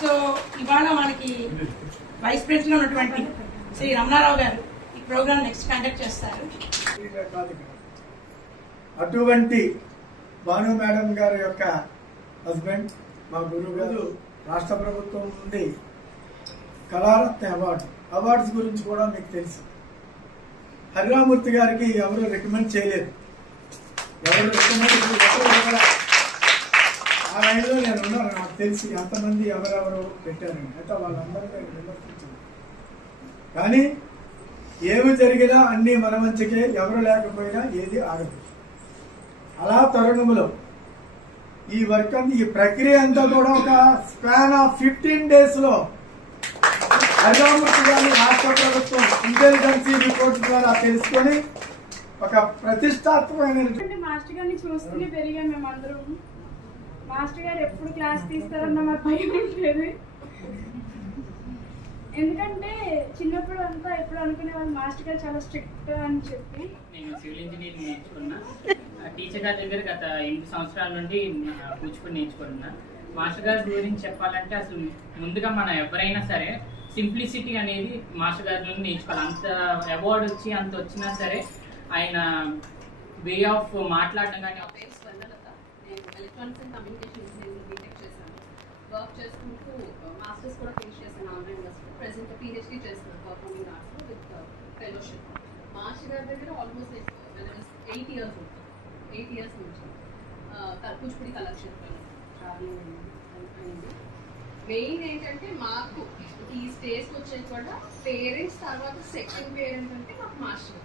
So ఇవాళ మనకి vice president ఉన్నటువంటి శ్రీ రమణారావు గారు ఈ ప్రోగ్రామ్ నెక్స్ట్ కండక్ట్ చేస్తారు. అటువంటి భాను మేడం గారి యొక్క హస్బెండ్ మా గురువు గారు రాష్ట్ర ప్రభుత్వం నుండి కళారత్న అవార్డ్స్ గురించి కూడా మీకు తెలుసు. హరిరామూర్తి గారికి ఎవరు రికమెండ్ చేయలేదు. ఆ లైన్లో నేను ఉన్నాను, నాకు తెలిసి ఎంతమంది ఎవరెవరు పెట్టారని. అయితే వాళ్ళందరూ విమర్శించారు. కానీ ఏమి జరిగినా అన్ని మన మంచికే, ఎవరు లేకపోయినా ఏది ఆగదు. అలా తరుణంలో ఈ వర్క్ ఈ ప్రక్రియ అంతా కూడా ఒక స్పాన్ ఆఫ్ 15 days లో హరిరామూర్తి గారిని రాష్ట్ర ప్రభుత్వం ఇంటెలిజెన్సీ రిపోర్ట్ ద్వారా తెలుసుకొని ఒక ప్రతిష్టాత్మకమైన మాస్టర్ గారిని చూస్తూనే పెరిగాం మేమందరం. మాస్టర్ గారు ఎప్పుడు క్లాస్ తీస్తారన్న మాకు భయం ఉండేది. ఎందుకంటే చిన్నప్పుడు అంతా ఎప్పుడు అనుకునే వాళ్ళు మాస్టర్ గారు చాలా స్ట్రిక్ట్ అని చెప్పి. నేను సివిల్ ఇంజనీరింగ్ నేర్చుకున్నా. టీచర్ గారి దగ్గర గత 8 సంవత్సరాల నుండి కూర్చుని నేర్చుకుంటున్నా. మాస్టర్ గారి గురించి చెప్పాలంటే అసలు ముందుగా మనం ఎవరైనా సరే సింప్లిసిటీ అనేది మాస్టర్ గారి నుండి నేర్చుకోవాలి. అంత అవార్డు వచ్చి అంత వచ్చినా సరే ఆయన వే ఆఫ్ మాట్లాడడం కానీ. నేను electronics and communication engineering B Tech చేశాను. వర్క్ చేసుకుంటూ మాస్టర్స్ కూడా ఫినిష్ చేశాను ఆంధ్ర యూనివర్సిటీ. ప్రెసెంట్ PhD చేస్తున్నాను పర్ఫార్మింగ్ ఆర్ట్స్లో విత్ ఫెలోషిప్. మాస్టర్ గారి దగ్గర ఆల్మోస్ట్ 8 years నుంచి కూచిపూడి కళాక్షేత్రంలో ట్రావెలింగ్ అయింది. మెయిన్ ఏంటంటే మాకు ఈ స్టేజ్కి వచ్చేది కూడా పేరెంట్స్ తర్వాత సెకండ్ పేరెంట్ అంటే మాకు మాస్టర్.